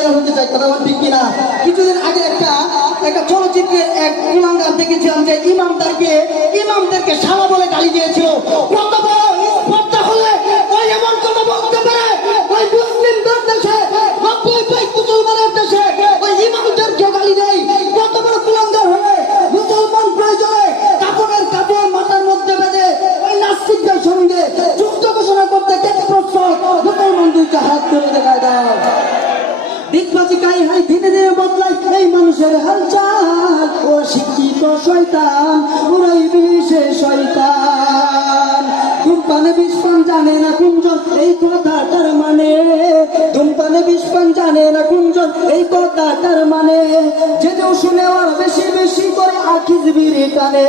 Viral হতে চাই, কথা ঠিক কিনা? কিছুদিন আগে একটা চলচ্চিত্রের এক কুলাঙ্গার দেখেছিলাম যে ইমামদেরকে শালা বলে গালি দিয়েছিল। কত বড় স্পর্ধা হলে ওই এমন কথা বলতে পারে? ওই মুসলিমদের দেশে, 90% মুসলমানের দেশে ওই ইমামদেরকে গালি দেয়। কত বড় কুলাঙ্গার হলে মুসলমান প্রয়োজনে কাপড় মাথার মধ্যে বেঁধে ওই নাস্তিকদের সঙ্গে যুদ্ধ ঘোষণা করতে কে প্রস্তুত? মুসলমান দুইটা হাত তুলে দেখায় দাও। দিকবাজি কাই হাই ধীরে ধীরে বদলায় এই মানুষের হালচাল। ও শিক্ষিত শয়তান, ওরা ইবলিশের শয়তান। ধূমপানে বিষ পান জানে না কুঞ্জন, এই কথাটার মানে। ধূমপানে বিষ পান জানে না কুঞ্জন, এই কথাটার মানে। যে শুনে বেশি বেশি করে আখিজ বিড়ি টানে।